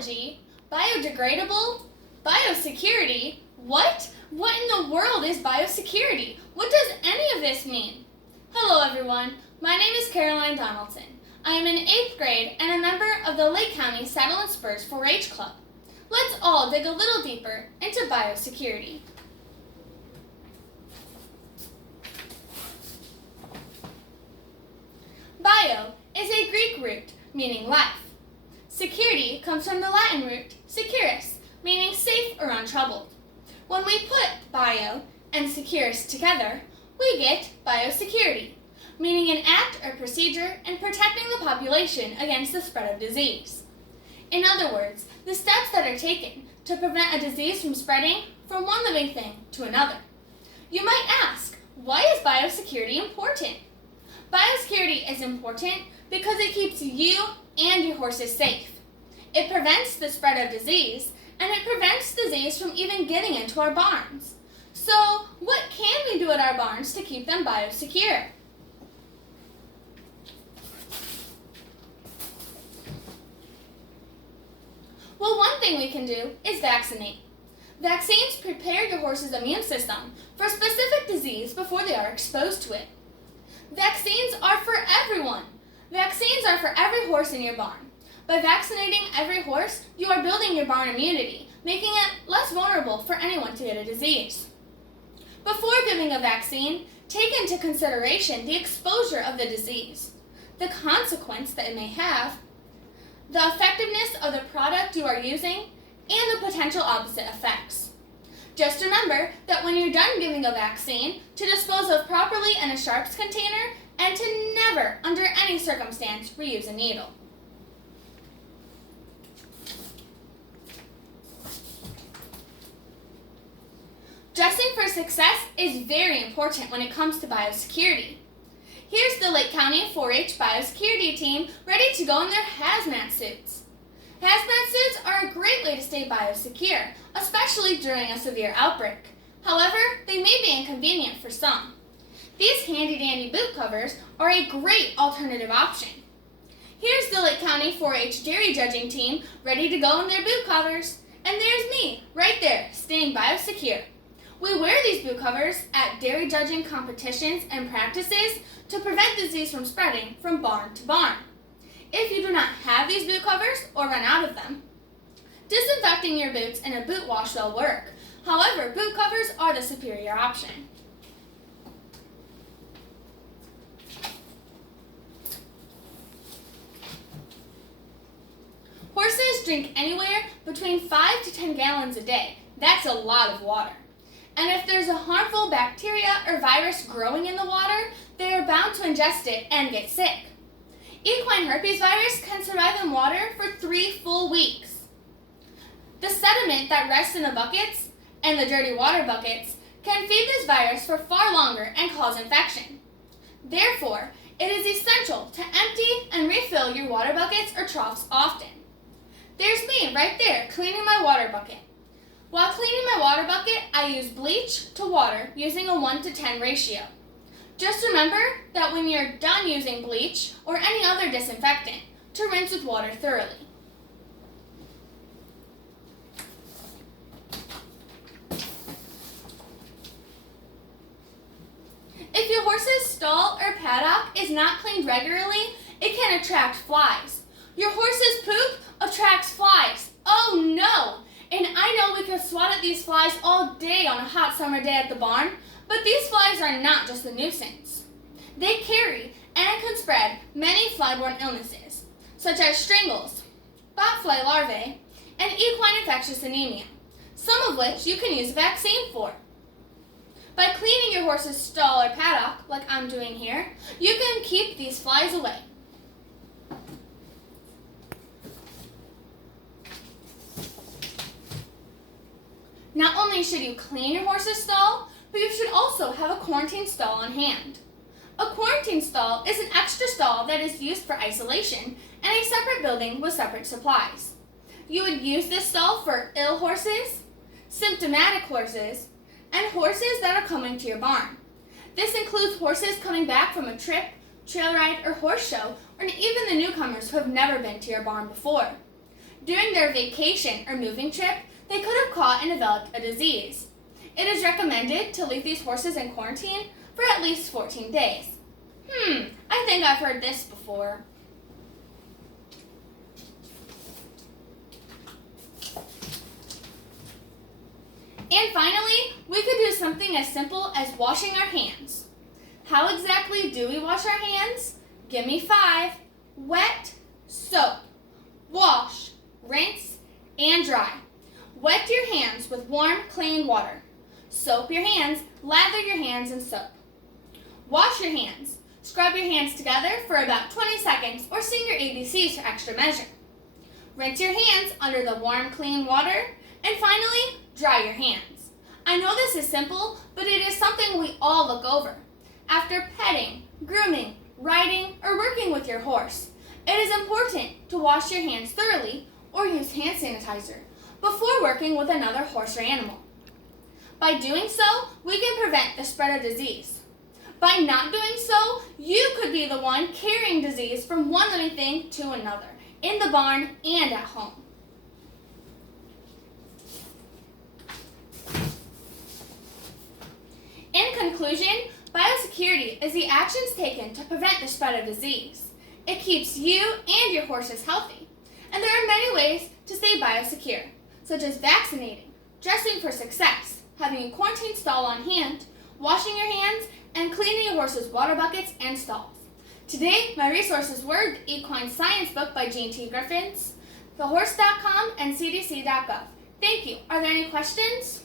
technology, biodegradable, biosecurity. What? What in the world is biosecurity? What does any of this mean? Hello everyone, my name is Caroline Donaldson. I am in 8th grade and a member of the Lake County Saddle and Spurs 4-H Club. Let's all dig a little deeper into biosecurity. Bio is a Greek root meaning life. Security comes from the Latin root securus, meaning safe or untroubled. When we put bio and securus together, we get biosecurity, meaning an act or procedure in protecting the population against the spread of disease. In other words, the steps that are taken to prevent a disease from spreading from one living thing to another. You might ask, why is biosecurity important? Biosecurity is important because it keeps you and your horses safe. It prevents the spread of disease, and it prevents disease from even getting into our barns. So, what can we do at our barns to keep them biosecure? Well, one thing we can do is vaccinate. Vaccines prepare your horse's immune system for a specific disease before they are exposed to it. Vaccines are for everyone. Vaccines are for every horse in your barn. By vaccinating every horse, you are building your barn immunity, making it less vulnerable for anyone to get a disease. Before giving a vaccine, take into consideration the exposure of the disease, the consequence that it may have, the effectiveness of the product you are using, and the potential opposite effects. Just remember that when you're done giving a vaccine, to dispose of properly in a sharps container and to never, under any circumstance, reuse a needle. Dressing for success is very important when it comes to biosecurity. Here's the Lake County 4-H Biosecurity team ready to go in their hazmat suits. Hazmat suits are a great way to stay biosecure, especially during a severe outbreak. However, they may be inconvenient for some. These handy-dandy boot covers are a great alternative option. Here's the Lake County 4-H dairy judging team ready to go in their boot covers. And there's me, right there, staying biosecure. We wear these boot covers at dairy judging competitions and practices to prevent disease from spreading from barn to barn. If you do not have these boot covers or run out of them, disinfecting your boots in a boot wash will work. However, boot covers are the superior option. Horses drink anywhere between 5 to 10 gallons a day. That's a lot of water. And if there's a harmful bacteria or virus growing in the water, they are bound to ingest it and get sick. Equine herpes virus can survive in water for 3 full weeks. The sediment that rests in the buckets and the dirty water buckets can feed this virus for far longer and cause infection. Therefore, it is essential to empty and refill your water buckets or troughs often. There's me right there cleaning my water bucket. While cleaning my water bucket, I use bleach to water using a 1-to-10 ratio. Just remember that when you're done using bleach or any other disinfectant, to rinse with water thoroughly. If your horse's stall or paddock is not cleaned regularly, it can attract flies. Your horse's poop attracts flies. Oh no! And I know we could swat at these flies all day on a hot summer day at the barn, but these flies are not just a nuisance. They carry and can spread many fly-borne illnesses, such as strangles, botfly larvae, and equine infectious anemia, some of which you can use a vaccine for. By cleaning your horse's stall or paddock, like I'm doing here, you can keep these flies away. Not only should you clean your horse's stall, but you should also have a quarantine stall on hand. A quarantine stall is an extra stall that is used for isolation and a separate building with separate supplies. You would use this stall for ill horses, symptomatic horses, and horses that are coming to your barn. This includes horses coming back from a trip, trail ride, or horse show, or even the newcomers who have never been to your barn before. During their vacation or moving trip, they could have caught and developed a disease. It is recommended to leave these horses in quarantine for at least 14 days. I think I've heard this before. And finally, we could do something as simple as washing our hands. How exactly do we wash our hands? Give me 5. Wet, soap, wash, rinse, and dry. Wet your hands with warm, clean water. Soap your hands, lather your hands in soap. Wash your hands. Scrub your hands together for about 20 seconds or sing your ABCs for extra measure. Rinse your hands under the warm, clean water. And finally, dry your hands. I know this is simple, but it is something we all look over. After petting, grooming, riding, or working with your horse, it is important to wash your hands thoroughly or use hand sanitizer before working with another horse or animal. By doing so, we can prevent the spread of disease. By not doing so, you could be the one carrying disease from one living thing to another, in the barn and at home. In conclusion, biosecurity is the actions taken to prevent the spread of disease. It keeps you and your horses healthy. And there are many ways to stay biosecure, such as vaccinating, dressing for success, having a quarantine stall on hand, washing your hands, and cleaning your horse's water buckets and stalls. Today, my resources were the Equine Science book by Gene T. Griffiths, thehorse.com, and cdc.gov. Thank you. Are there any questions?